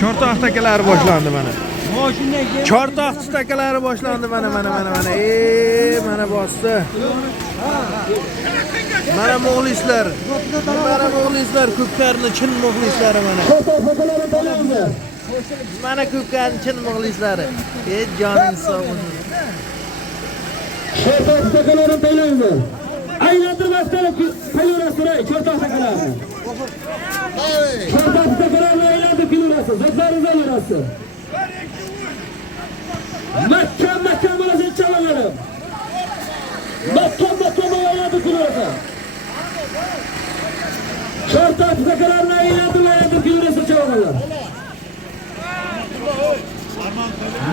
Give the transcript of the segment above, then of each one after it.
Chortoq takalari boshlandi mana. Chortoq takalari boshlandi mana. Mana bosdi. Mana muxlislar. Mana muxlislar, ko'pkarni chin muxlislari mana. Mana ko'pkarni chin muxlislari. Joning sog' bo'lsin. Chortoq takalari tayyorlandi. Aylantirmasdan payyorasini chortoq takalari. Chortoq takalari aylantirib kelurasi, zotlaringiz olurasi. Mahkam bo'lasiz chavanlarim. Mahkam aylantirib kelurasi. Chortoq takalarini aylantirib kelurasi chavanlar.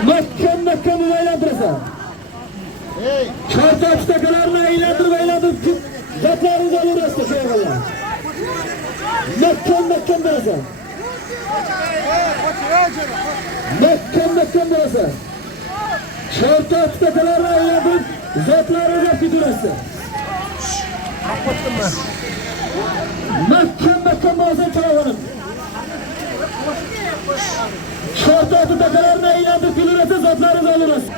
Mahkam aylantirasa. Chortoq takalarni aylantirib zotlaringiz olurasiz chavanlar. Mahkam bo'lasiz. Mahkam bo'lasiz. Chortoq takalarni aylantirib zotlaringiz kelurasiz. Mahkam bo'lasiz chavanlar. Chortoq takalarni aylantirib kelurasiz, zotlaringiz olurasiz.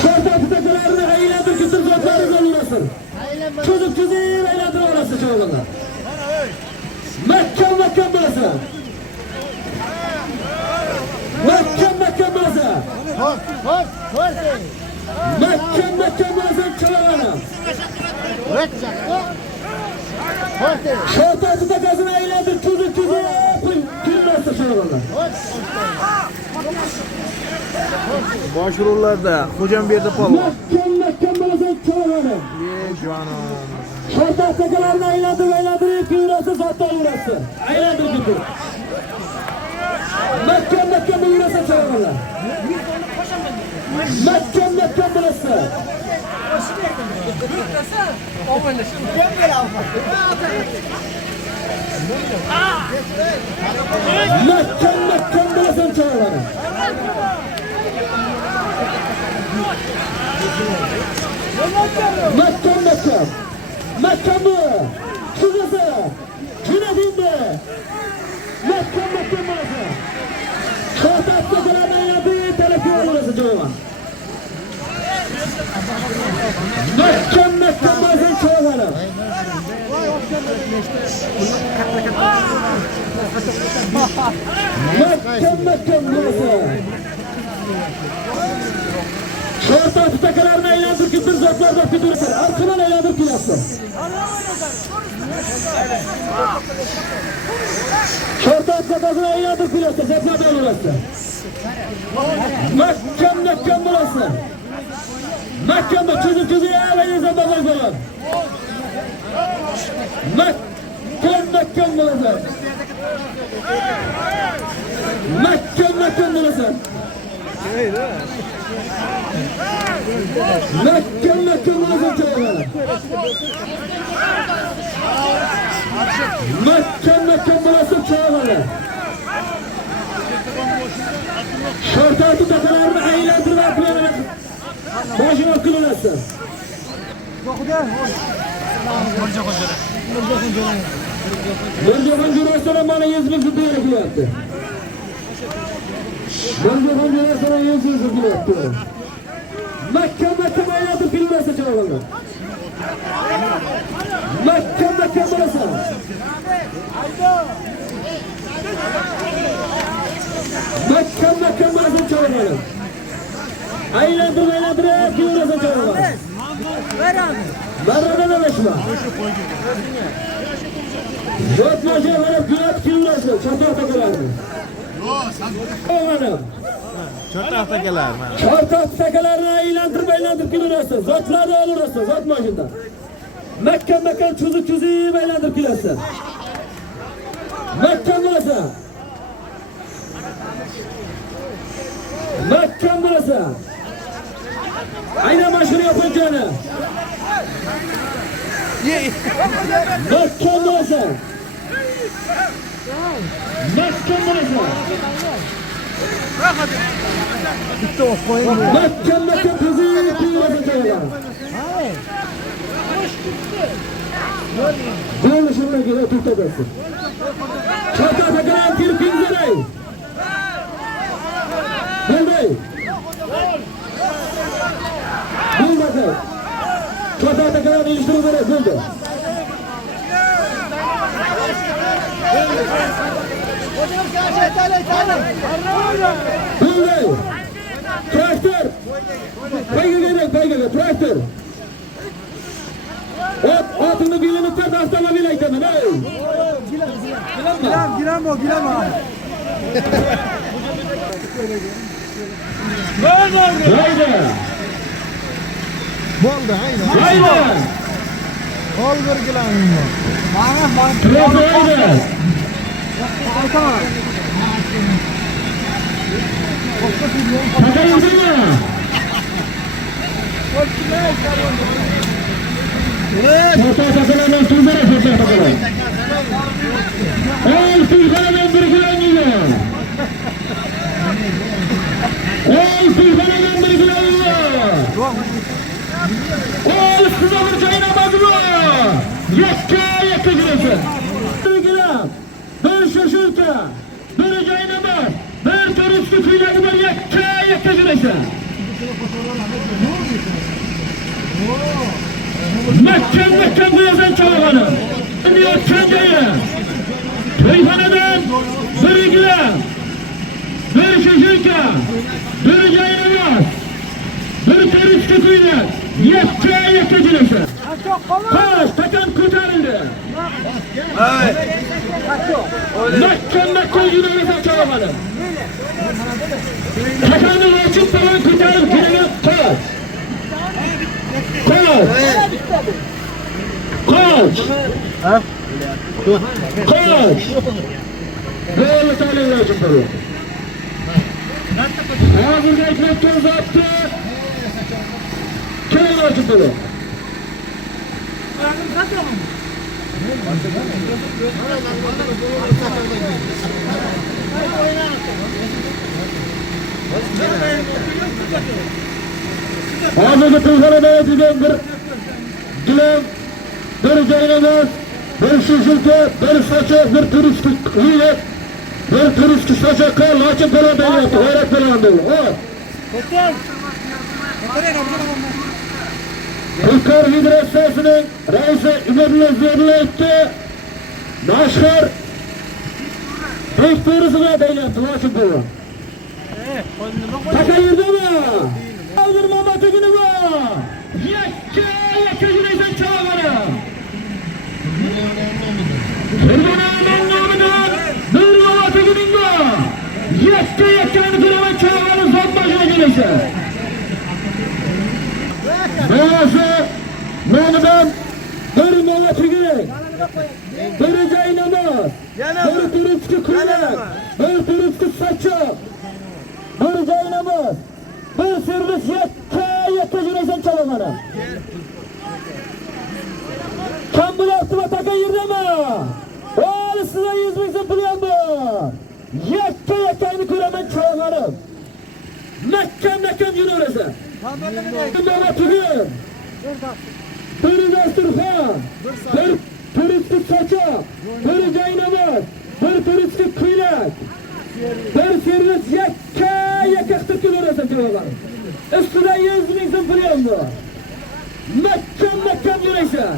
Chortoq takalarni aylantirib kelib zotlaringiz olurasiz. Cho'zib aylantirib olasiz chavanlar. Mahkam bo'lasiz. Mahkam bo'lasiz. Mahkam bo'lasiz chavanlar. Chortoq takasini aylantirib cho'zib kelurasiz chavanlar. Bosh rollarda Xo'jamberdi polvon. Mahkam bo'lasiz chavanlar. Jonim. Chortoq takalarni aylantirib kelurasiz, zotlar olurasiz. Aylantirib kelib. Mahkam bo'lasiz chavanlar. Mahkam bo'lasiz. Mahkam bo'lasiz chavanlar. Mahkam bu. Şurası. Cüneyt'inde. Mahkam burası. Chortoq takalarni aylantirib telefon olurasi chavanlar. Mahkam bo'lasiz chavanlar. Mahkam bo'lasiz. Chortoq takalarni aylantirib kelib zotlarga kelurasiz. Arqadan aylantirib kelasiz. Chortoq takasini aylantirib kelasiz, zotlarga olurasiz. Mahkam bo'lasiz. Mahkam cho'zib aylantirib bo'lasiz. Mahkam bo'lasiz. Mahkam bo'lasiz. Mahkam bo'lasiz chavanlar. Mahkam bo'lasiz chavanlar. Chortoq takalarni aylantirib boshini qilasiz. Mirjahon Jo'rasini mana 100 ming so'm beryapti. Mirjahon Jo'rasini 100 ming so'm beryapti. Mahkam aylantirib kelurasiz chavanlar. Mahkam bo'lasiz. Mahkam bo'lasiz chavanlar. Aylantirib kelurasiz chavanlar. Barradan olashma. Zotlar qarab kelurasiz Chortoq takalarni. Chortoq takalar mana. Chortoq takalarini aylantirib kelurasiz. Zotlarni olurasiz, zot mashinada. Mahkam cho'zib aylantirib kelasiz. Mahkam bo'lasiz. Mahkam bo'lasiz. Ayna mashina yopilgani. Mahkam bo'lasiz. Mahkam bo'lasiz. Bitta qo'ying. Mahkam cho'zib kelasiz. Bo'lishini to'xtatasiz. Kota takaran tirpin zaray. Bulday. Bulday. Kota takaran iliştiri zaray. Bulday. Bulday. Traktör. Paygı, traktör. Atını bilinip de dastana bileyden. Giren o. Haydi. Boldu aynen. Haydi. Ol bir giren. Bana. Traktör haydi. Takayım değil mi? Kota takaran tuzlara kota takaran. Ol tuzlardan bir giren yiyor. Ol tuzlardan bir giren yiyor. Ol kıza bir çayına bakıyor. Yakka giresi. Bir giren. Bir şaşırta. Bir çayına bak. Bir turistli kıyla gibi yakka giresi. Mekken bu yazan çalabanı. Diyor kendeye. Köyhaneden bir giren. Bir şaşırta. Bir çayına bak. Bir turistli kıyla. Yakka giresi. Koş takan kurtarıldı. Mekken yine yazan çalabanı. Takanın açıp falan kurtarıp girelim. Koş. Koş. Böyle talep lazım tabii. Ağzında ekmek uzattı. Köyün lazım tabii. Ağzında tuzlara dayatılan bir dilen, bir caynamaz, bir şişirte, bir saçak, bir turistik hüyet, bir turistik saçakka laçın falan dayattı, hayret falan dayattı. Kırkar Hidrosiyası'nın reisi İmedli Zirleyt'te Naşkar Bekturisine dayattı, laçın falan. Takayırdı mı? Aldırma batı günü bu! Yakka güneysen çağırı! Kırgınağının namından bir batı günün bu! Yakkanın kırıma çağırı zon başına güneysen! Doğası namından bir batı güney! Bir caynamaz! Bir turistki kuynak! Bir turistki saçak! Bir caynamaz! Bir servis yakka güneysen çağırı! Kan bu yaptıma takayırdı mı? Oğlu size 100 bin zıplayan bu! Yakka kuraman çağırım! Mekken yürü orası! Baba tugün! Bir dasturxon! Bir turistik saçak! Bir caynamaz! Bir turistik kuynak! Bir servis yakka kıtırkın orası çağırım! Üstüne 100 bin zıplayan bu! Mekken yürüysen!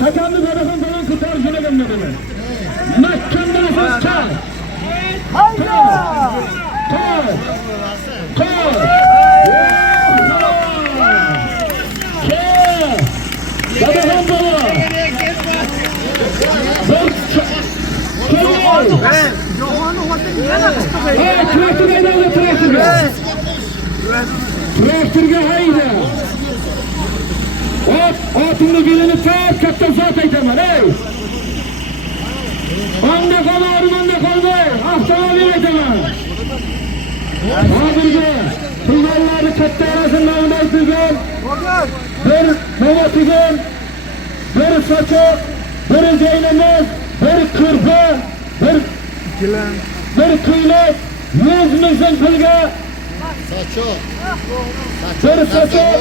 Takanlı tarafın falan kurtar şuna gömledin. Mekken'den esas çay. Hayda! Koy! Koy! Tabakan baba! Traktörge hayda traktörge! Traktörge hayda! Atını gelini saat katta saat aytaman ey! Anda kalarım anda kalmay! Ahtana bir aytaman! Habirge! Tuzalları katta arasında onday tuzal! Bir baba tuzal! Bir saçak! Bir caynamaz! Bir kırpa! Bir kıynak! 100 milyon pulga! Bir saçak!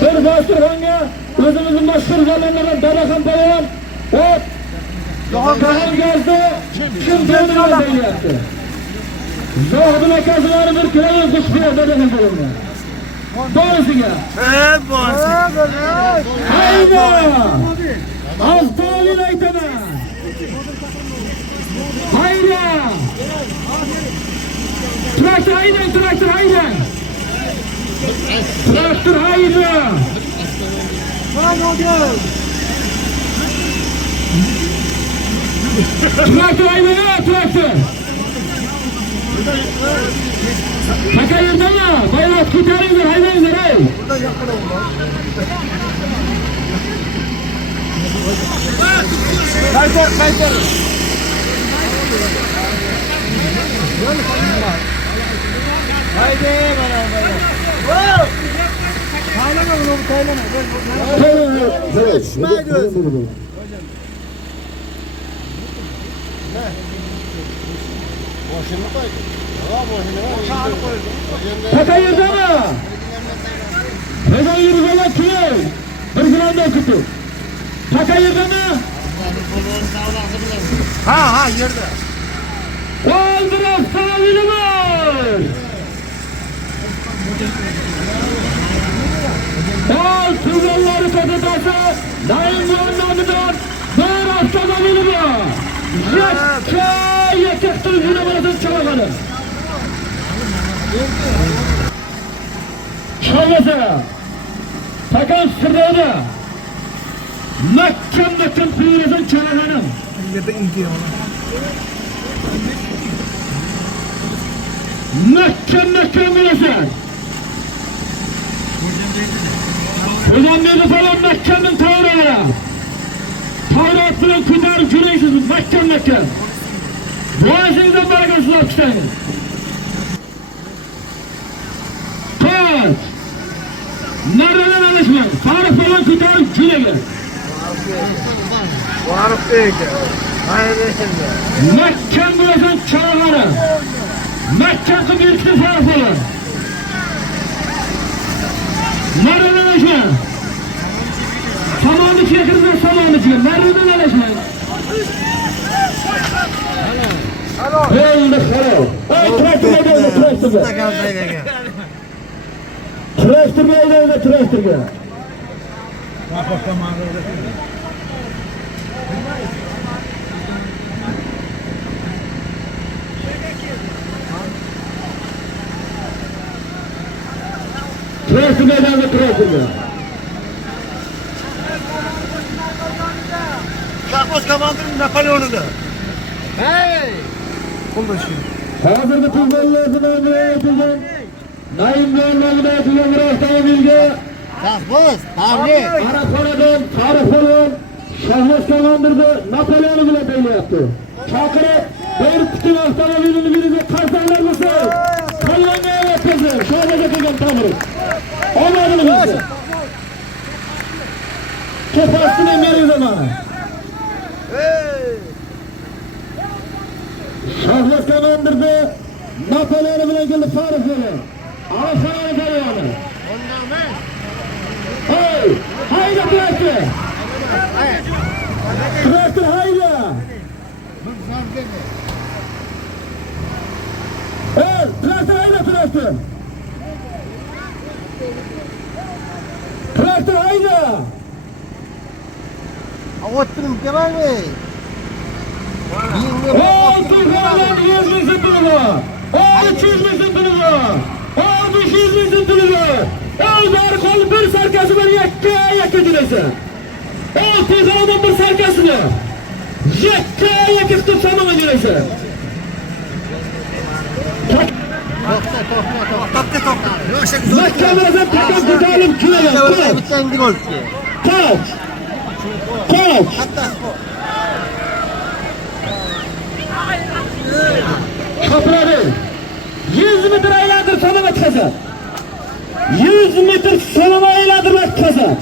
Bir dasturxonga Özümüzün meşhur zamanlarından Dadakan Bayan, o Kahan Gözde, kim doğduğunu belli yaptı. Zohdun akazıları bir köyün kuşkuyor Dadakan Bayan'la. Doğrusu ya. Haydi! Aztalin aytana! Haydi! Traktör haydi, traktör haydi! Traktör haydi! Traktör haydi ya, traktör! Taka yerde mi? Bayrak tutarınızdır, hayvanızdır hey! Kaytar. Haydi bana. Taylana bunu taylana. Evet. İsmail göz. Taka yerde mi? Taka yerde mi? Bir granda okutu. Taka yerde mi? Ha yerde. Öldürüp sağlığını var. O tüzonları katıdası Naim Yolları'ndan bir astronomili var. Yetek tüzüne varasın çabakanı. Çabası. Takan sırrını. Mekken pürüzün çabakanı. Mekken bilesin. Hocam beni falan Mekken'in tavırları. Tavratının kudar cüreysiz Mekken. Boğazınızdan barakasız alkışlayın. Koç. Nereden alışmayın? Tarif falan kudar cüreysiz. Varıp değil. Haydi şimdi. Mekken bilesin çağırları. Mekken'in büyüksü tarif olan. Nereden alışmayın? Samanı çekirden samanı çekir. Nereden alışmayın? Oldu hello. Ay traktör geldi traktör. Traktör geldi. Traktör. Şahbaz Kamandı'nın Napolyon'u. Hey! Hazırda tuzlarlarını öğretilen Naim Yolları'nda öğretilen bir otomobilde Şahbaz, Tarih. Arakonadan tarif olan Şahbaz Kamandır'da Napolyon'u bile belli yaptı. Çakır'ı bir kutu otomobilini birine kazanlar mısın? Kalyanmaya yaptırdı. Şahbaz yapacağım tamırız. Olmadı mı bizi? Kefasını emeri zamanı. Şahbaz Kamandır'da Napolyon'u bile geldi tarif verin. Arakonadan Napolyon'u. Hey! Haydi traktör! Traktör haydi! Evet, traktör haydi traktör! Traktör haydi! Avattırım Kemal Bey. O Tufan'dan 100 bin zıttını var! O 300 bin zıttını var! O 500 bin zıttını var! O darkol bir sarkası var yakka dilese! O Tufan'dan bir sarkası var! Yakka tutup sanama dilese! Mahkemeden takım tutalım küleyen kaç! Kapıları 100 metre aylardır sanama kazan! 100 metre sanama aylardır kazan!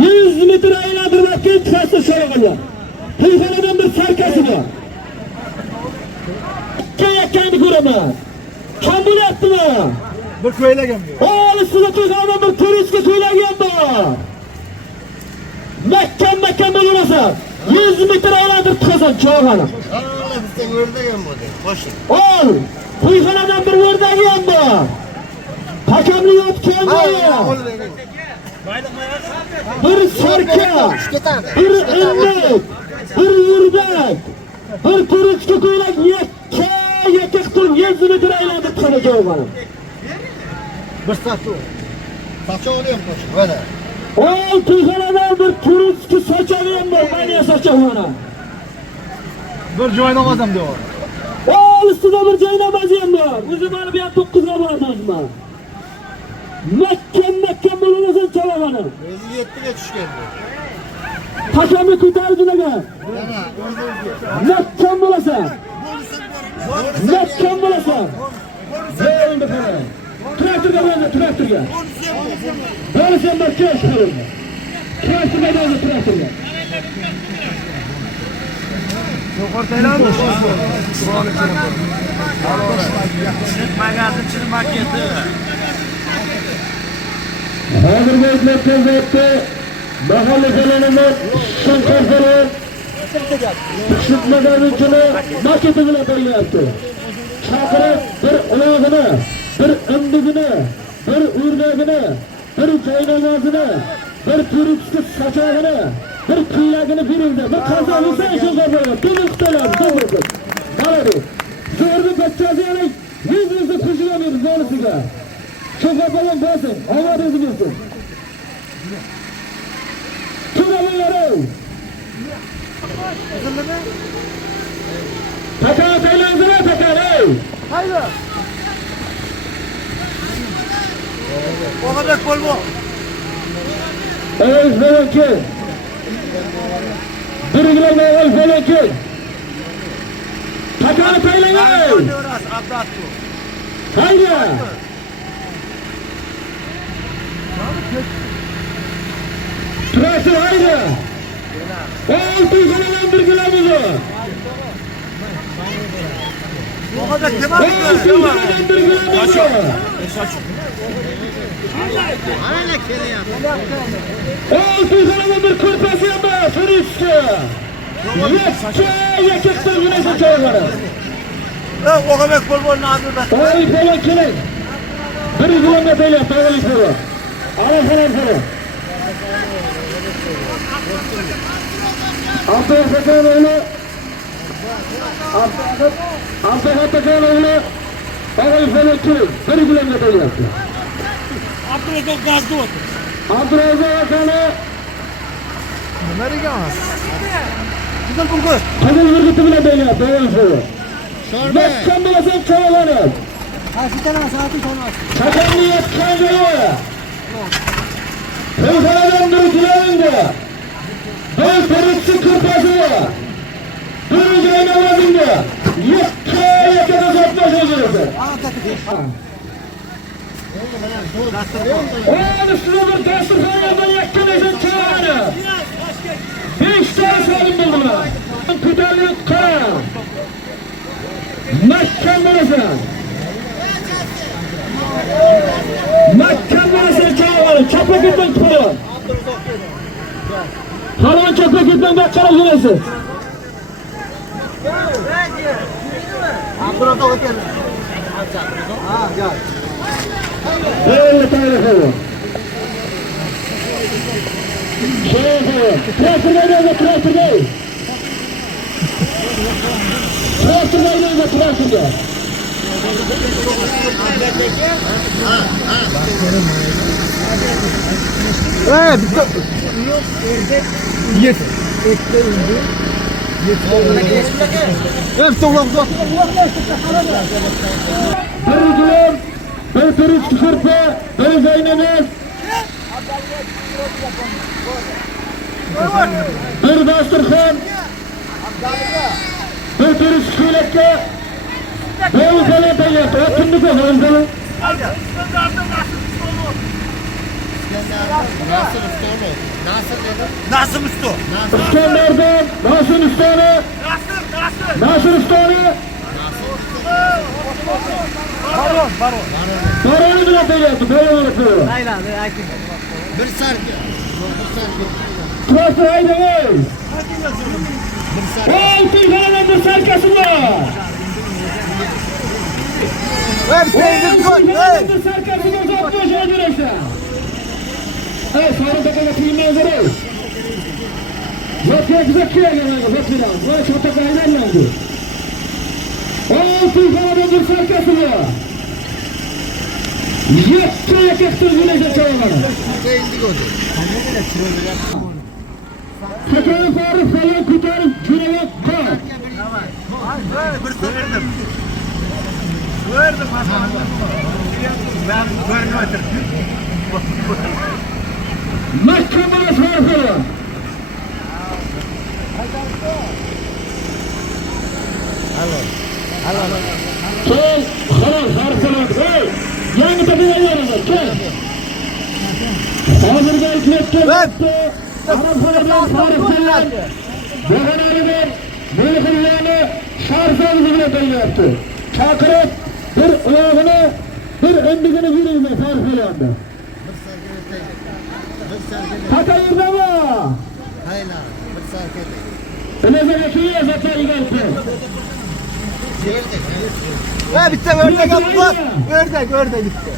100 metre aylardır vakit kazan şöyle Tufanadan bir sarkası var! Kendi kurama. Kambul yaptı mı? Bir ko'ylagan bu. Olisida turgan bir turistga ko'ylagan bor. Makkan bo'lmasa 100 metr aylantirib chiqasan cho'g'ani. Bizden ördegen bu de. Boşun. Ol. To'yxonadan bir o'rdak ham bor. Hakamli o'tgan bor. Bir sarka, bir inlik, bir yurdak, bir turistga ko'ylak yakka qilib 100 metr aylantirib chiqasan cho'g'ani. Bir saçı. Saçı oluyor mu boşun? Böyle. Ol to'yxonadan bir turistga sochali ham bor, mana sochali. Bir joy namazam diyor. Ol ustida bir joy namozi ham bor. O'zi mana bu yoqqa 9 ga bordim. Makkan bo'lmasa chavag'ani. Özü yetti ve çüş geldi. Hakamni ko'tardilaga. Makkan bo'lasa. Makkan bo'lasa. Endi qara. Traktorga bo'ldi, traktorga. Bo'lsa ham kesh qildi. Traktorga bo'ldi, traktorga. Yo'qortaylar. Magazin maketi. Hozirgi o'tgan vaqtda mahalla jalanimiz Shankarxo'ra tushunmagan uchun maketi bilan qo'yyapti. Chaqirib bir ulog'ini, bir indigini, bir o'rdagini, bir joynamozini, bir turistga sochog'ini, bir kuylagini berildi. Bir qazo bo'lsa shu qo'yadi. To'liqtalar, to'liq. Qaradi. Zo'rni bachchasi yüz qo'shiladi bo'lisiga. Çoğabalım basın, hava rezilsin. Çoğabalları. Takar teylanzına takar ey. Haydi. O kadar kol bu. Ey felaki. Bir gram ey felaki. Takar teylanzına ey. Haydi. Traktör haydi. Altı kanalan bir kilometre. O kadar kenar. Altı kanalan bir kilometre. Aynen kere yap. Altı kanalan bir kırpası yapma. Turistçi. Yakıktan güneşe çağırları. O kadar kol bu nazırda. Oğayı falan kelek. Bir kilometreyle tağılı kolu. Ala falan kolu. Abdülhakan oğlu. Abdülhakan oğlu. Tağılı falan kelek. Bir kilometreyle yaptı. Abdülhakan gazdı otur. Abdülhakan'ı Nereye gelmez? Güzel bulgur. Kızıl vurgutu bile böyle yaptı. Tağılı kolu. Yakkan bulasın çavalanı. Çakan niyet kendini. Kırkaladan bir kulağında. Bir kırıkçı kırpası. Bir caynamazında. Yakka satma sözü. Oğlan üstüne bir dasturxonlardan yakkalaysan çağırı. 5 tane salim buldular. Kutarlık kara. Makkan burası. Makkan burası çağırı. Çapa gitmen kuru. Halan çapa gitmen bakkara giresi. Abdurrahman otur. Ha gel. Böyle tarifı. Traktör geliyor, traktör geliyor. Traktör geliyor, traktör geliyor. Yet. Hepsi ulan uzak. Bir gülüm, bir turist kışırtma, bir zeynemiz. Bir dasturxon, bir turist köylekte, bir zeynep otundu bu hanımdalı. Nasıl usta oğlum? Nasıl dedi? Nasıl usta? İskender'den Nasır Usta'nı, Nasır Usta'nı, Baronu bilan bo'lyapti, baronu bilan. Bir sarka. Traktor haydavay. Ey, Tilxonadan bir sarkasi bor. Bir sarkasi bor, zot qo'shib yurasan. Ey, sari takaga tiyinmanglar ey. Zotga kuzak kerak, zot bilan. Voy, chota qaydanlandi. Ey, Tilxonadan bir sarkasi bor. Yetti yakaktir yurasan chavallar. Tekenin farı falan kurtarıp güreğe koy. Verdim. Mahkemeye sarfı. Gel, halas sarfı. Hey, yanı tepeye yarılır. Gel. Hazırda hükmetken yaptı. Araplardan sarfılar. Boğanarıdır. Mülküllerini şarfı bile belirtti. Çakırıp bir ulağını, bir önlüğünü yürüyünce sarfılandı. Takayırda mı? Hayır, bir sarka. Öyle zekiye zaten geldi. Bitti ördek yaptılar. Ördek bitti.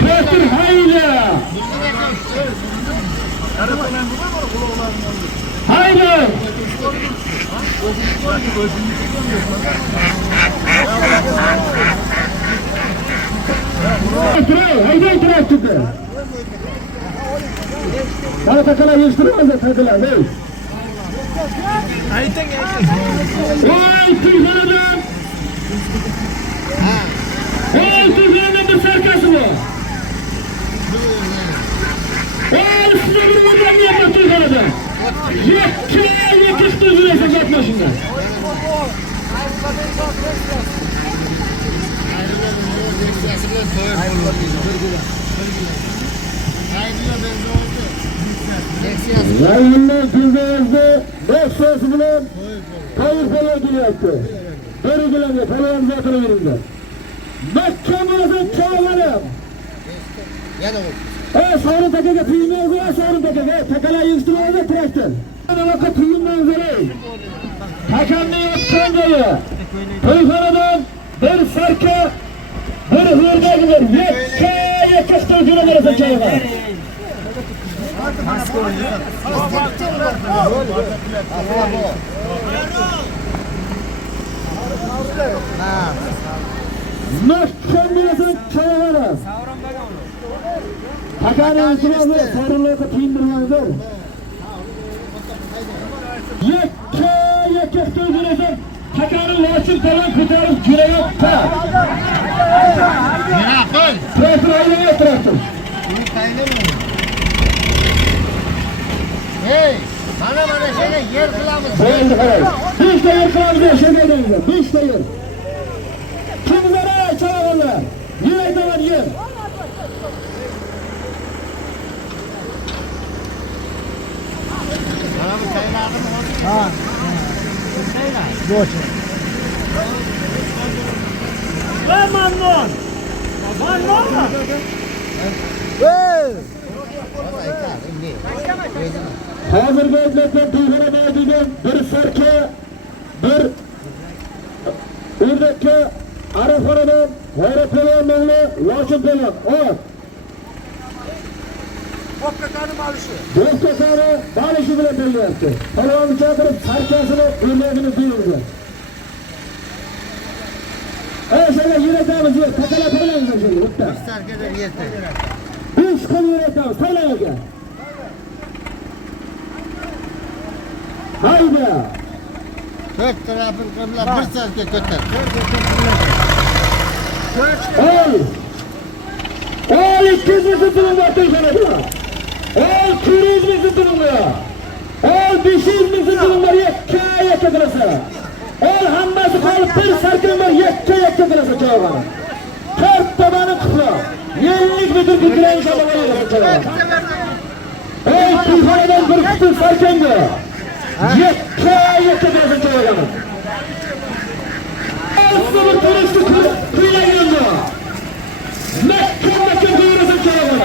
Traktor hayla. Haydi. Haydi traktörü. Sana takılar yetiştirmez de takılar değil. Vay Tilxonadan. Vay Tilxonadan bir sarkası bu. Vay size bir vurdan yapma Tilxonadan. Yetiştir yürüyorsun zat başında. Rayonlar Gülbeyaz'da 5 sosu bilen kayıp falan geliyordu. Böyle gelende falan zatını verildi. Mahkemenin çağlarım. Sarı takaga tüyünmez var, sarı takaga. Takala yıkıştırmaz da traktör. Vakit tüyünmez var. Takanlı yaptan dayı. Tilxonadan bir sarka, bir hırda gider. Yakıştır güne arası çağlar. Mahkemesinin çağları. Takanın üstüne sarılığı tüyündürmezler. Yakıştır güne takanın laçın falan kurtarıp güne yapta. Traktör ayrılıyor traktör. Hey, bana şöyle yer kılamız. Hiç de yer kılamız ya şöyle denizde. Hiç de yer. Kimlere çalavarlar. Yürekte var yer. Bana bir çay lazım mı? Ha. Çayla. Boş. Mamnon. Hazır bezletlen Tilxonadan degan bir sarka, bir o'rdakka Arafxonadan G'ayratpolvon nomli Lochim Polvon. Ot. Bo'pkakani malishi. Bo'pkakani malishi bilan berilyapti. Polvonni chaqirib sarkasini, o'rnagini berdi. Şöyle yürütemiz yok. Takala söyleyin şimdi. Bir sarkada yeter. 3 kıl yürütemiz. Söyleyin. Haydi. 4 tarafın kımla bir sarka götür. Ol 200 tutulun var Tilxonaga. Ol 200 tutulun var. Ol 500 tutulun var. Yakka qilasa. Ol hammasi qolib bir sarkin var. Yakka qilasa javob. 4 tabani qilsa. 50 metr tutulay javob beradi. Ol Tilxonadan bir quti sarkinga. Yakka qilasa javob. Ağustos turisti kuylayanda. Mekke kuyurasın çağırma.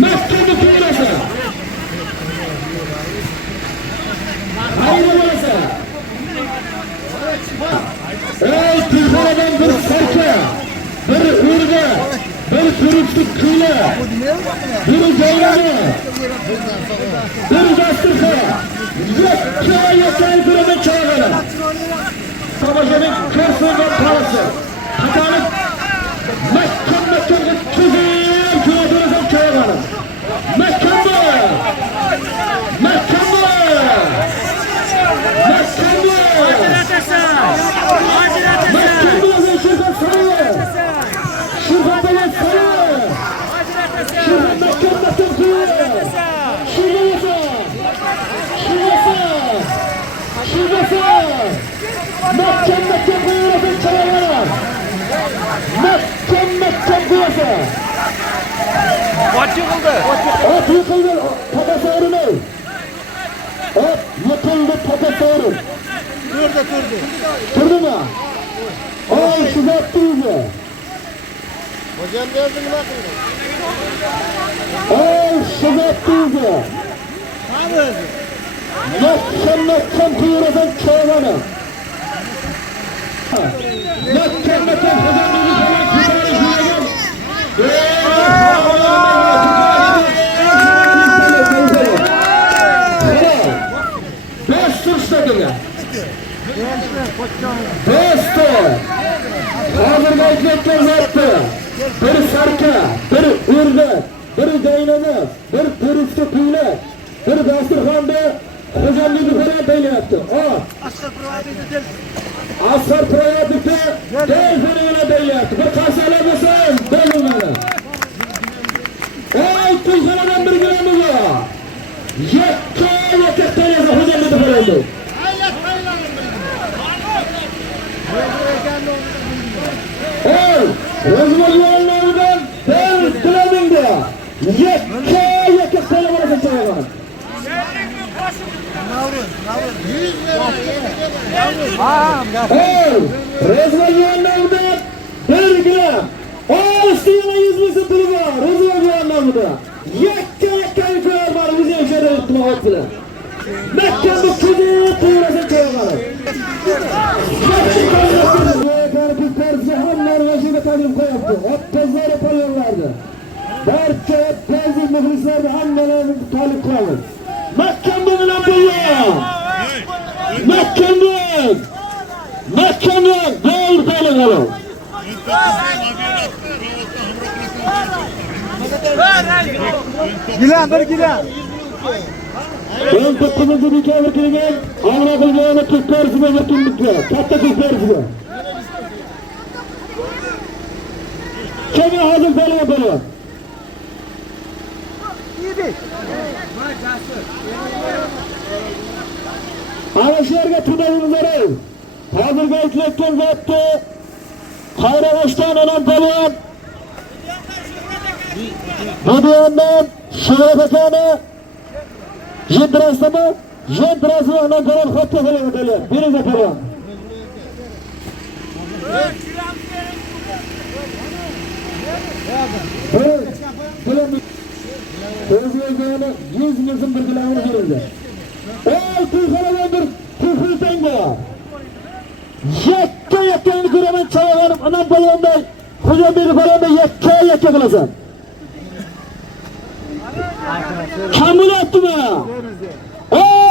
Mekke kuyurası. Hayırlı olası. Ey Türkiye'den bir serke, bir ırga, bir turistik kuyla, bir ceylanı, bir dasturka, yetkaya kuradan çağırır. Savaşının körsüğünde parası, katanıp, Mekke tüzür kuyadırızın çağırır. Mekke Kaç yıldı? At yıkıldı, papası ağrını. At yıkıldı, papası ağrını. Durdu. Durdu mu? Ay şu zat değildi. Hocam gördün mü bakın? Ay şu zat değildi. Mekken kuyruğundan çağırmanı. Mekken kazandığı zaman kutarı kuyruğun. Dostur stadına. Dostur. Hazırda hizmetler zattı. Bir sarka, bir ırgat, bir caynamaz, bir turisti kuyla, bir dasturxonda xo'jamlik falan deyapti. Asfar proyekti telefonu deyapti. Bir qarsala bo'lsin, bo'lmadi. Ey Tulxonadan bir giramiz. Yakka taraza xo'jamlik falan. Ey Rozvoyonlardan bir tilamingda yakka taraza çağırgan. 100 lira. Ey Rozvoyonlardan bir gram. Üstüne 100 misin pulu var. Rozvoyonlarda. Yakka yükler var. Bizi hemşehriler tutma hakkıyla. Mekke'nin kızı kuyurasın çağırgan. Cihanlar başında talim koyaptı. Hep tezler yapıyorlardı. Barça tezli mühlislerdi hamlelerinin talim koyalım. Mekke'nin yapıyor. Mekke'nin doğru talim alalım. Gilan. Ben tıkkımızı bir kere kirgen, Avra Kılgağı'nı Türk Persi'ne götürdük. Katta Türk Persi'ne. Kimi hazır falan yapalım. Ağaçlarga tudayımızları. Hazırga ekletken zattı. Kayravaş'tan olan falan. Budiyan'dan Şeref Ekan'ı. Jendras'ta Jendras'ı olan falan hatta falan yapalım. Biri de falan. Özgürlüğüne 100 misin bir kilavını verildi. Ey Türkiye'den bir Türkiye'den var. Yakka kıraman çağırım anam balonda. Hocam beni balonda yakka kılasın. Kamil attı mı?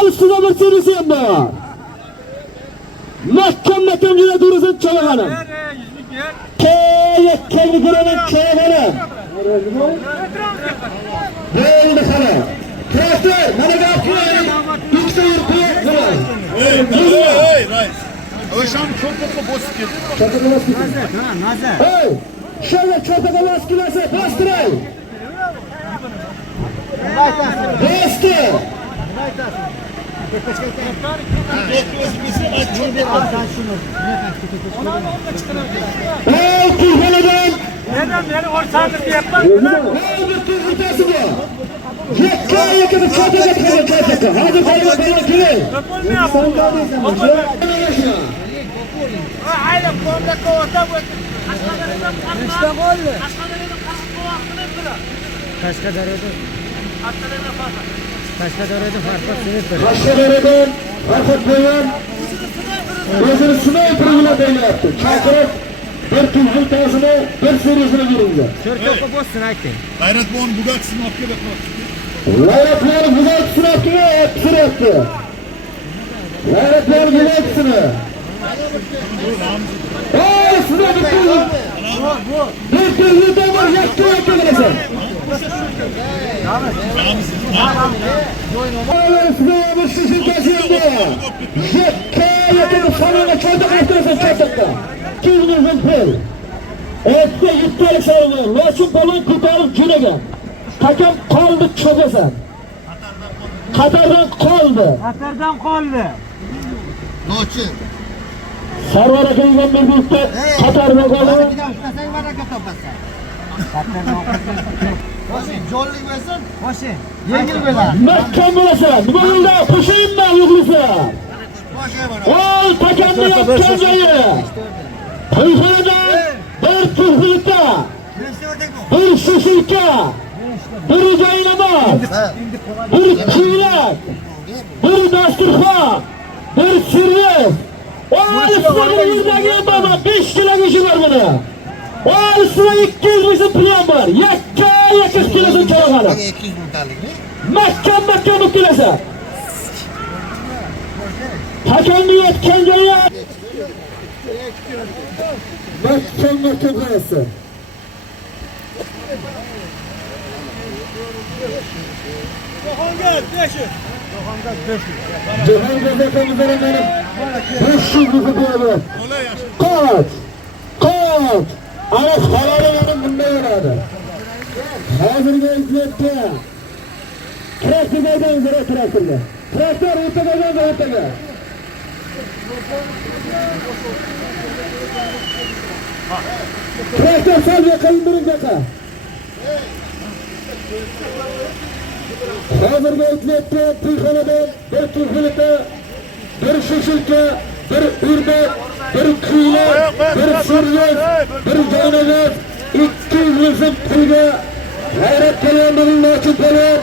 Üstüne bir serisi yapma. Mekken yine durursun çağırım. Yakka kıraman çağırım. Değildi sana. Traktör, bana kapıyorum. Yüksek kuyruğu. Hayır. Öşan çok boş girdi. Çatıda bas gitsin. Hey! Şöyle çatıda bas gitsin. Bastırın. Bastır. Hey Türkiye'den. Nereden ortadır diye yapma. Hey bir Türkiye'si bu. Yakka yakka çatacak kalın çatacak. Hadi kalın kalın kimin? Sen kaldıysan bu şey. عالم قوم لك وتبت اشتغل Kaşkadar'da Kaşkadar'dan Farfat Boyan özünü sniper ile böyle yaptı. Çakırıp bir tuzlu tazını bir sürüsüne girince. Gayret boğun budak sınavkı da Layratları güzel sınavkını hepsini yaptı. Layratları güzel sınavkını. Ooo sınav bir tuzlu. Bir tuzlu damar yaktı yaktı gelesen. Sınavı şişin taşıyınca. Yakka yakka sanına çatak açtırırsan çatakta. Tuzunuzun pıl. Etti gitti Alexander'ı. Laçın balon kurtarıp cünege. Hakem kaldı çökesen. Katar'dan kaldı. Noçi. Sarvar Akın'dan bir birlikte Katar'dan kaldı. Jolly versin. Yengil versin. Mehkem burası. Bu yılda koşayım ben yoklusa. Ol takemli yapkenceyi. Kıyfırıdan bir tuzlukta. Bir şişilke. Bir caynamaz. Bir kıyrak. Bir dasturha. Bir sürüz. O üstüne yürüdeki baba 5 kilo gücü var bunu. O üstüne 200 bizim plan var. Yakka kilosun çalakalı. 200 muhtarlık ne? Mahkem bu kilosu. Hakemli yetkenceyi yap. Mahkem kilosu. Cihan gazetemizden benim 500 bizi diyorlar. Koç. Ama havalarının bunda yaradı. Hazır gözlükte. Traktörden zira traktörde. Traktör ortadan da ortadan. Traktör sal yakayım durun yaka. Hazır gözlükte tüyhanadan bir tüyhülükte bir şişilke, bir ürbek, bir kıyla, bir sürüyüz, bir caynagöz, 200 yüzüm pulga, hayrat gelen Laçın Polat,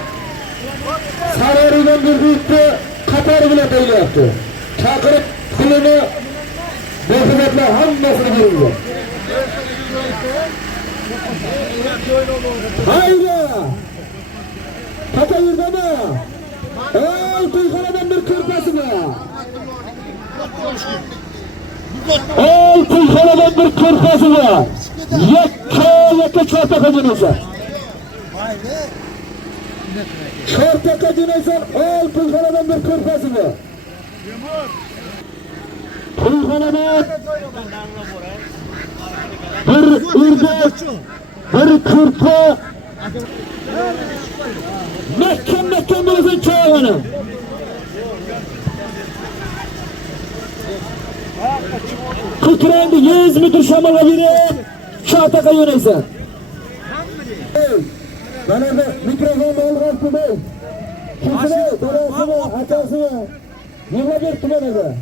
Sararı'dan bir büyüktü, Katar bile böyle yaptı. Çakırıp pulunu, muhtemelen hammasını görüyor. Haydi! Kata yurda mı? Tüyhanadan bir kırpası mı? Tüyhanadan bir kırpası mı? Yakka çortak acınırsa. Çortak acınırsa Tüyhanadan bir kırpası mı? Tüyhanadan bir ürdek, bir kırpa. Mehkem bulursun çoğunu. Kıkırandı 100 metre şamala girip çataka yöneysen. Ben orada mikrofonu algastı bey. Kimsine, dolasını, atasını. Yılla bir tümenede.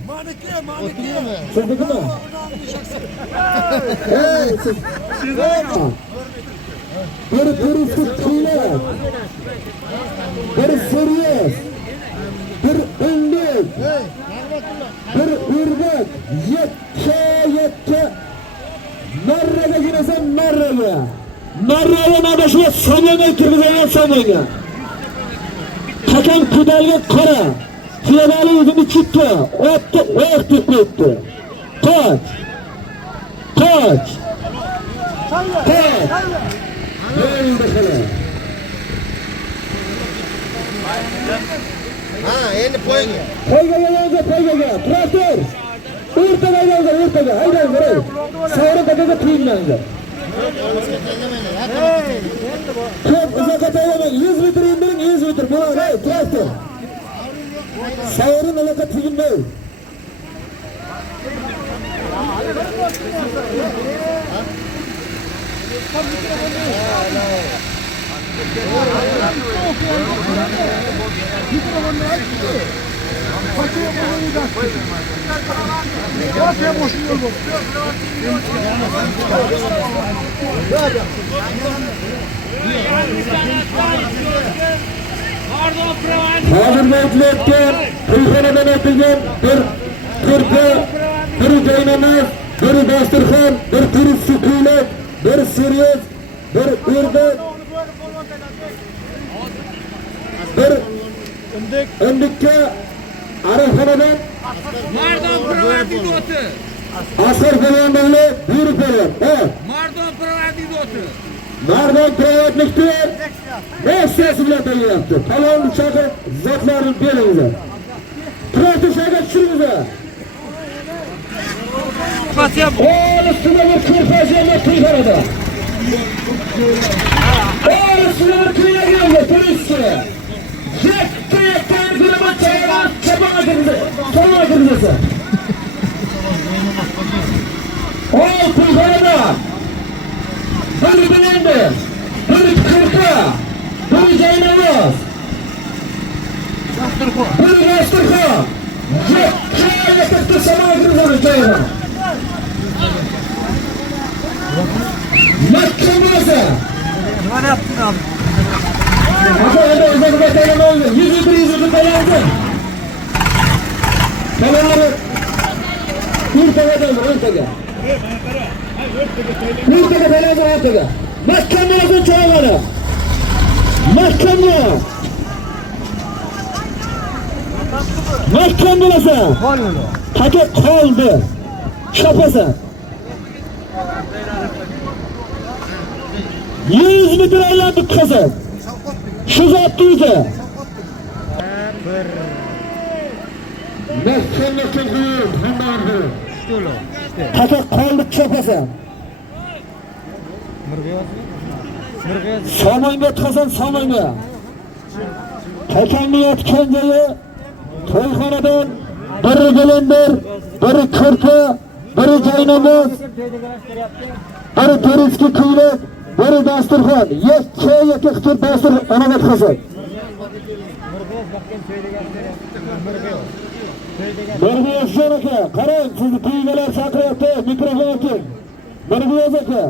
Sizdeki mi? Bir turistik kıyla. Bir seriye. Bir ünlük. Bir ürbek. Yakka. Narra'da giresen Narra'da. Narra'ya nadaşıya sonuna kırmızıya sonuna. Hakem kudalga kara. Fiyadalı yüzünü çıktı. Oyak tuttu. Koç. Böyle bakalım. Ha, endi poyga. Poyga. Traktör. Urtaga. Haydi. Sonra kadar kıyımlandı. Çok uzak ataylamayın. 100 metre indirin 100 metre. Buna ne? Traktör. Sayarın alaka tüyünmeyin. Hozirda aytilayotgan to'yxonadan aytilgan bir ko'rpa, bir joynamoz, bir dasturxon, bir turistchi ko'ylak, bir seryoz, bir o'rdak, bir o'ndikka araxonadan Mardon provodnik o'ti. asar bo'lganlarni buyurib beryapti. Mardon provodnik o'ti. Mardon provodnikni Nexiyasi bilan tayyorlayapti. Palon chaqib zotlarni beringizlar. Protoshga tushiringizlar. Olisida bir ko'rfaziylar to'yxonada. Olisida bir to'yaganda turistchi. Yakka gulamat chaygan chabaga kirdi. So'rga kirdi. To'yxonada bir bilindi, bir ko'rpa, bir joynamoz, bir dasturxon. Yakka samoa joyida. Makka bo'lsa. Mana yaptın abi. Hadi o'zingizga tayyor oldi. 100 tayyordi. Tayyorlar. O'rtaga o'rtaga. O'rtaga tayyorlar o'rtaga. Makka bo'lsa cho'g'ani. Makka bo'lsa. Qaki qoldi. Chapasan. 100 metr aylanib qazib. Shu zotni o'zi. Makka qoldi. Qaki qoldi chapasan. Samoyga o'tqazan samoyga. Qakamni yotgan joyi to'yxonadan biri bilindir, biri ko'rpa, biri joynamoz, biri turistchi ko'ylak, biri dasturxon. Yakka qilib dastur anaga o'tqazan. Mirg'iyozjon aka, qarang, sizni to'ygalar chaqiryapti, mikrofon oching. Mirg'iyoz aka.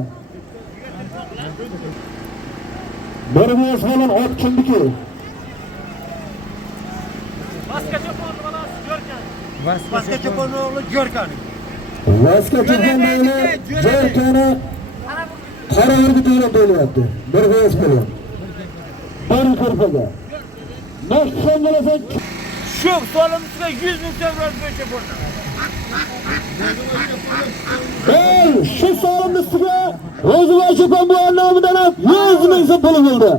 Mirg'iyoz bilan ot kimniki? Vaska Cho'ponning o'g'li Jo'rkani. Vaska Cho'ponning Jo'rkani qarorga to'g'ri bo'lyapti. Mirg'iyoz bilan. Bir ko'rpaga. Mahkam bo'lasan. Shu solimizga 100 ming so'm bo'yicha bo'ldi. Shu solimni ustiga Ro'zg'or Cho'pon bu nomidan ham 100 ming so'm pul bo'ldi.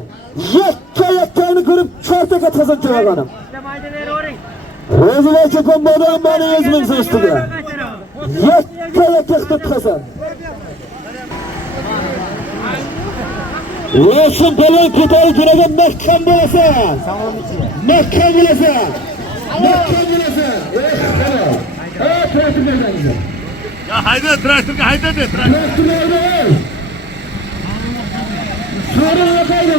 Yakkani ko'rib chortaga qazon cho'g'anim. Mayda beravering. Ro'zg'or Cho'pon bu ham meni 100 ming so'm ustiga. Yakka qilib qazon. Ro'sin bilan ko'tarib turagan mahkam bo'lasan. Mahkam bo'lasan. Mahkam bo'lasan. Ya hayda traktorga hayda de. Traktorlarni ol. Sari yoqaydi.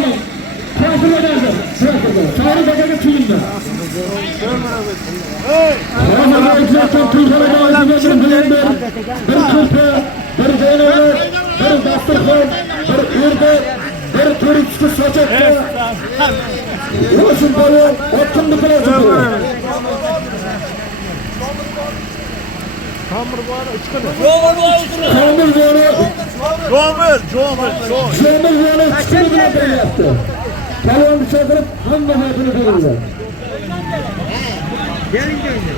Traktorlarni. Sari bagaga tushinglar. Bir ko'rpa, bir joynamoz, bir dasturxon, bir o'rdak, bir turistchi sochakda. Ro'sin bilan otni qilasan. Kamir bor, chiqadi. Kamir bor. Jo'mir chiqadi bilan beryapti. Palonni chaqirib hamma narsani beringlar. Bering joyni.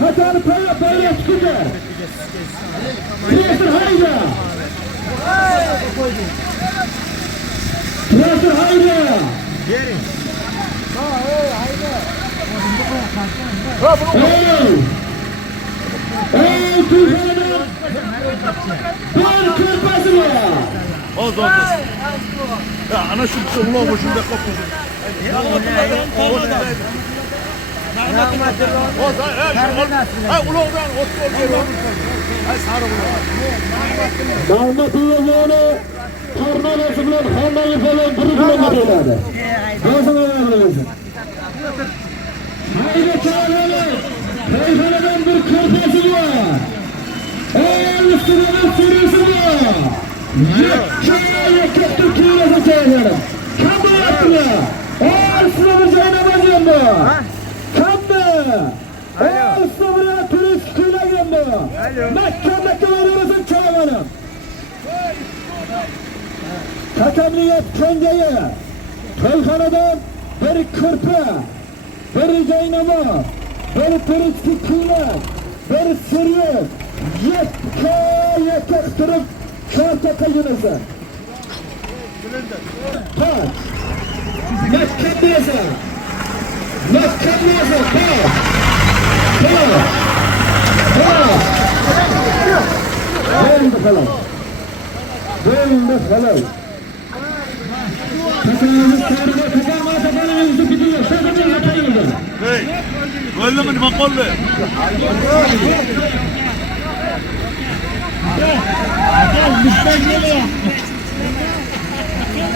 Qachon paya chiqdi. Traktor hayda. Traktor hayda. Bering. To'yxonada bir ko'rpasi bor. Hozir. Ya ana shu ulov shunday qilib qo'ysin. Ulovdan o'tib olgan. Ma'lumotiyani tornadasi bilan hammaga falan 1 kilometr bo'ladi. Bozor o'rnasi. Haydi chog'lar. Hayxonadan bir ko'rpasi bor. Ustidan surisi bor. Yakka Turkiyaga chog'lar. Kamma. Sizlar joynamoz bor. Kamma. Sizlar turist kuylagan bor. Makka o'rnasi chog'lar. Hakamliyat kengayi to'yxonadan bir ko'rpa, bir joynamoz, bir turistik ko'ylak, bir suryat, yakka turib karta qilgansan. Bak. Makkadesa. Bak. Endi xalal. Öyle mi bakalım?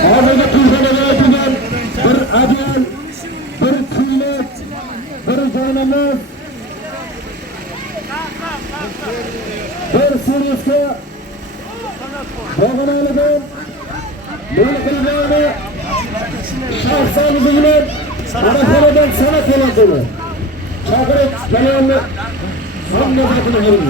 Hozirda Turkiyada o'tgan bir adal, bir ko'ylak, bir joynamoz, bir surisga bog'lanadigan bo'lqilgani shaxsimiz bilan arafadan sanat oladi. Chaqiriq kalonni hammasini qilib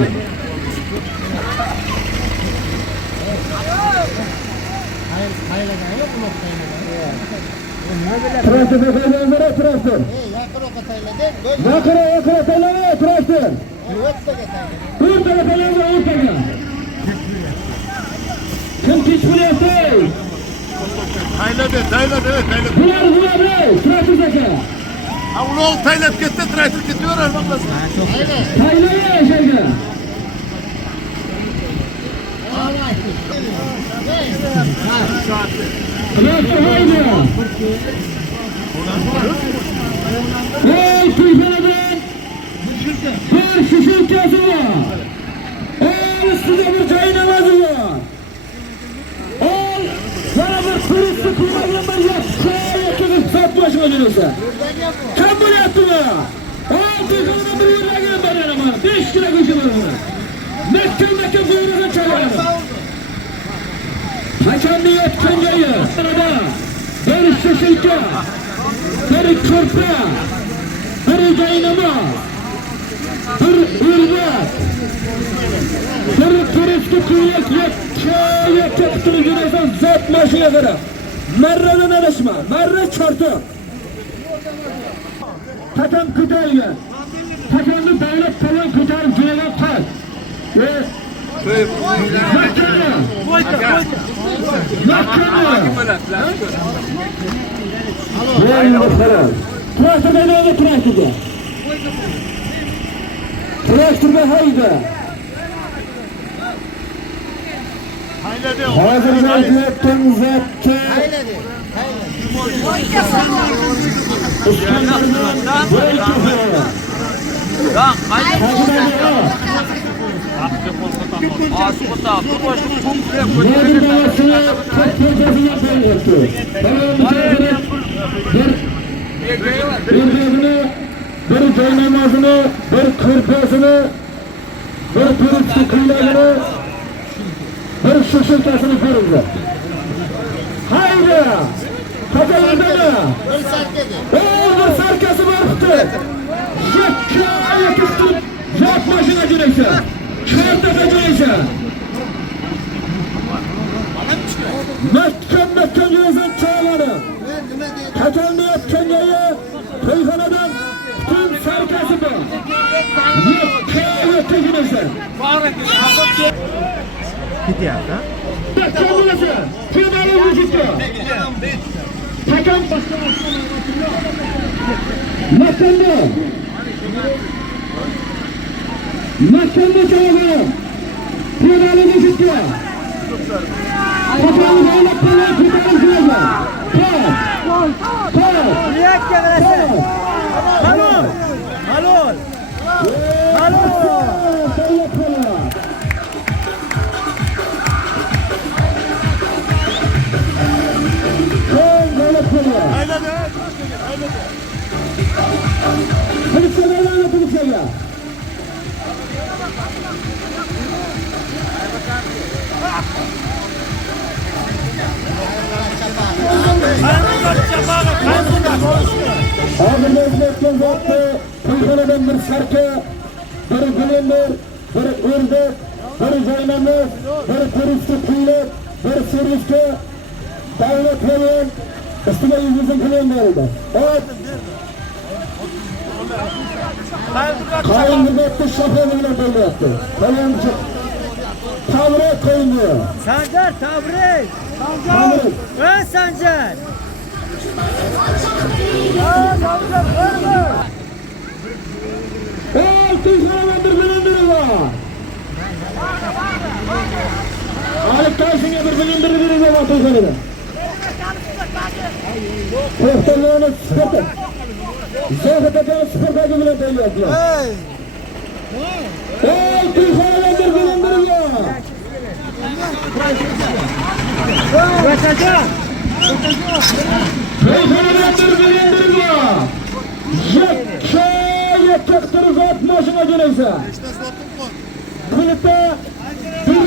Traktor bekaylanlar traktor. Yaqin taylanlar traktor. O'rtaga taylanlar o'rtaga. Kim kech bo'lyapti? Tayladı, evet tayladı. Bular, traktor aka. Ha ulu taylab ketdi, traktor ketiyor baklasın. Taylanlar şeyga. Traktor haydi. Ey Turkiya'dan bir şişirkesi var. Üstünde bir caynamazı var. Sana bir turistik kullanılan bir yakın satmaş olursa. Kim bunu yaptı mı? Turkiya'dan bir yürüye gelin ben yanıma. 5 kilo kuşu var buna. Mekke buyuruza çalarım. Hakemliyet kengeyi. Bir şişirke. Bir körpe, bir caynama, bir ürbat, bir turistik ko'ylak yakka turganasan zot mashina qara. Marradan adashma, marra chortoq. Hakam ko'tarilgan. Hakamni davlat talon ko'tarib joyga qo'y. Traktorga hayda. Hozir aytayotgan zotga bir joynamozini, bir ko'rpasini, bir turistik ko'ylagini, bir shishirkasini ko'rdi. Haydi! Qadaladimi? Bir sarkasi boribdi. Yakka ayakistib, yot mashina jo'naysa. Cho'rtaga jo'naysa. Makka jo'naysan chog'lari. Qatalmayot kengayi to'yxonadan butun sarkasi bor. Yakka jo'naysa. Ketyapti. Pedal vujudga. Hakam Makanda chog'i. Pedal vujudga. Hakam o'ylab qo'ygan pedal joyga. Yakka qarasa. Halol. Kuymatlı Kuykana'dan bir sarka, bir gülendir, bir ördek, bir caynamaz, bir turistli kuylat, bir serviske, davlat veren, üstüne yüzümüzün kulen verildi. Evet. Kayınlıkta şoförüyle böyle yaptı. Kayancı. Tavret koymuyor. Sancar tabrik. Tavret. Ben Sancar. Tüysanıdır bilindirir var. Alıp karşıya bir bilindirir var tüysanıdır. Kohtalığını sıkıntı. Zahıdatını sıkıntı gibi bile değil yapıyor. Tüysanıdır bilindirir var. Bakacağım. Tüysanıdır bilindirir var. Yakaktır zat başına gelirse. Birlikte bir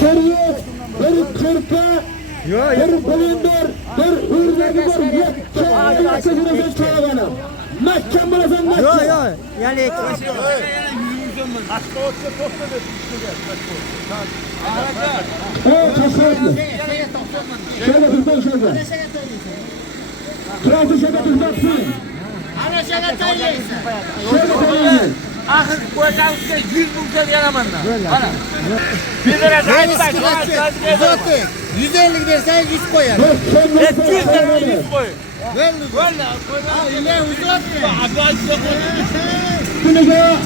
seriyet, bir kırka, bir bilindir, bir ürünleri var. Yakka gelirse çoğalana. Mekke bırakın Mekke. Yok. Yani Tesadüf. Şöyle bizden şöyle. Trafik şöyle bizden. ana şaka söyleyeysin. Şöyle söyleyeyim. Ahır koyacağımızda 100 bin lira yaramam ben. Bana. Bir lira daha etmez. 150 versen 100 koyar. 200 lira 100 koy. Valla. Ne uzat mı? Günüge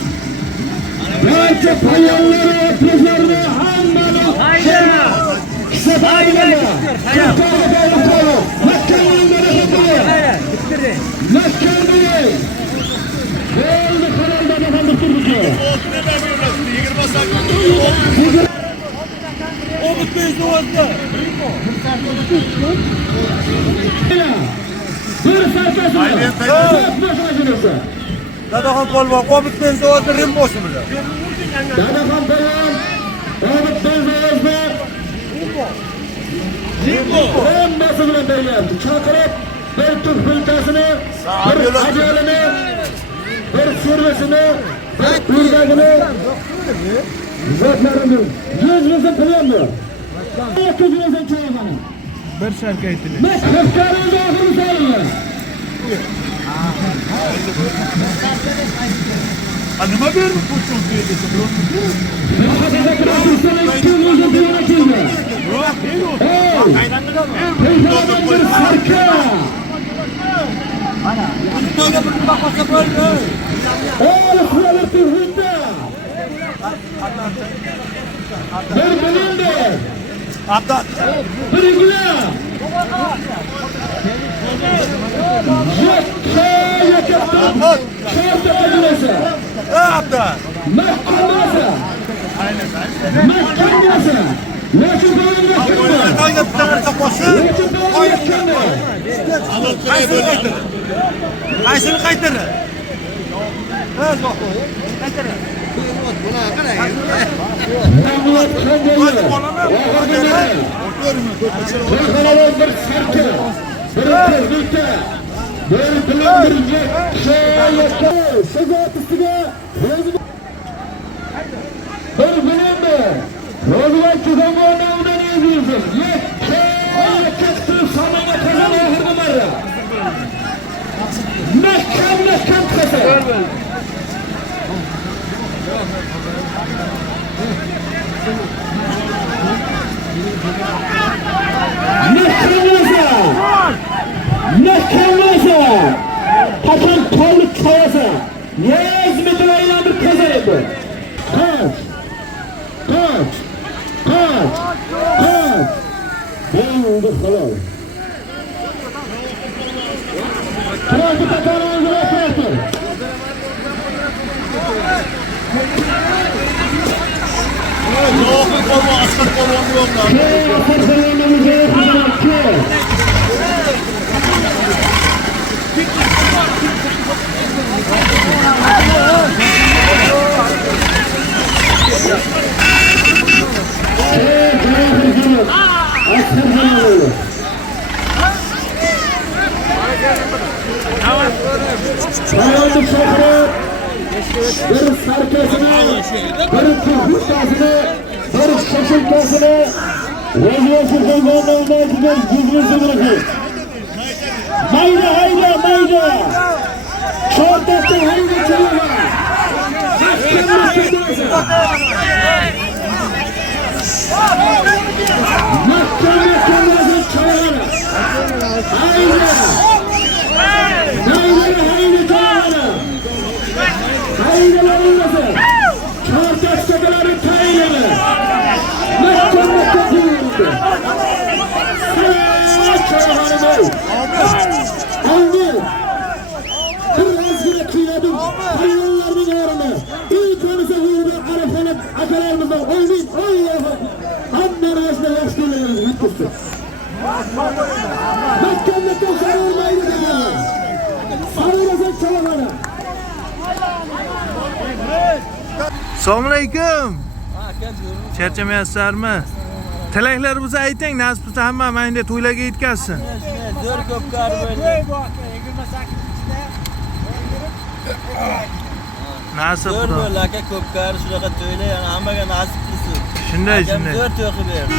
gerçek hayalleri, öpüzlerini handalı Hayda. sefailere kurtarı bağlı Mekke'nin bereketleri Bitirdi. Mekke'nin Değerli kanalda devam bitirdik ki O mutluyuz doğanda. bir serkesine dört başına girirse Dadahan polvon, o mutluyuz doğanda rimbosu mu? Dadakan Pelvan Davut Beyzeyaz'da en basımına belirlendi. Çakırıp bir Türk filtresini, bir acelini, bir sürvesini, bir kurbağını zatlarını 100 yüzün planlıyor. 200 yüzün çoğalanı. Bir şarkı etini. Kıfkarın da ahırı sayılır. Hanıma bir mi bu çok diyedesin? Peygamber bir sarka. Oğlum kralı tühünde. Bir bilindir. Bir ilgili. Yakıttın. Şartı acilesi. Mahkemesi. Mahkemesi. Lakin böyle mahkemesi. Lakin böyle mahkemesi. Aysını kaytırı. Mahmut Kandeli. Türkmen'e bir sarkı. Bir kızlıkta. Bir bilindirecek şayette. Şezaat üstüne. Bir bilindir. Rozvan Tüfengoğlu'na udan yazıyorsun. Yakıttı samana kazan ahır numara. Mekkan kasa. Mekkanlısa. Hakan Tavlık Kayasa. Yaz müdürayla bir kazaydı. Kaç. Oldu halal. Trafik atanı bırakmaktır. birinchi hissasini, bir qo'shimchasini o'zbekiston futbolida o'ynaydigan Guzli guruhi. Mayda, hayda, mayda. Chortoqda hayda chiroqlar. Assalomu alaykum. Charchamayapsizlarmi? Tilaklarimizni ayting, nasib bo'lsa hamma mayda to'ylarga yetkazsin. Zo'r ko'pkar bo'ldi. Nasib Zo'r xudo. bo'ldi aka ko'pkar shunaqa to'ylar yana hammaga nasib qilsin. Shunday, Akam shunday. Zo'r to'y qilib berdi.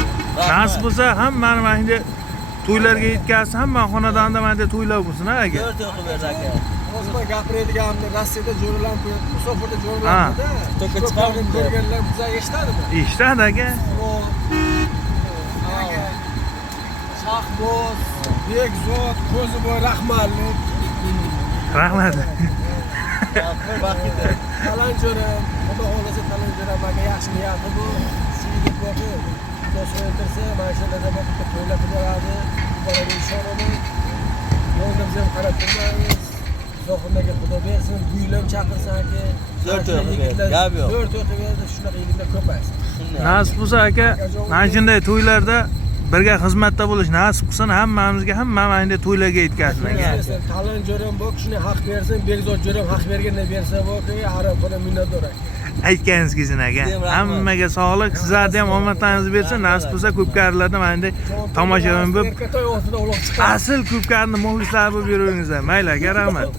Nasib bo'lsa hammani mayda to'ylarga yetkazsin, hamma xonadonda mayda to'ylar bo'lsin, aka. Zo'r to'y qilib berdi aka. Osman gapiradiganimda Rossiyada jo'ralanib qo'yadi. Musofirda jo'ralanadi. To'yga chiqardim. Ko'rganlar bizga eshitadimi? Eshitadi aka. Shahboz, Bekzod, Ko'ziboy rahmatlik, Rahmat. Vaqtida. Talanjo'ram, xudo xolasa Talanjo'ram aka yaxshi niyati bu. Sizga qo'yib, do'st o'ldirsa, mana shu yerda bitta to'ylab beradi. Bolaga ishonaman. Yo'lda biz ham qarab turmaymiz. Zohirlarga xudo bersin, guylam chaqirsin aka. Zo'r to'y qilib berdi. Gap yo'q. Zo'r to'y qilib berdi, shunaqa yigitlar ko'paysin. Nasib bo'lsa aka, mana shunday to'ylarda birga xizmatda bo'lish nasib qilsin, hammamizga hamma mayda to'ylarga yetkazsin aka. Talanjo'ram bu kishini haq bersin, Bekzod jo'ram haq berganda bersa bu arab xona minnatdor aka. Aytganingiz kelsin aka. Hammaga sog'lik, sizlarga ham omadlaringizni bersin. Nasib bo'lsa ko'pkarlarda mayda tomoshabin bo'lib, Erkatoy o'rtada uloq chiqadi. asl ko'pkarni muxlislar bo'lib yuraveringizlar. Mayli aka, rahmat.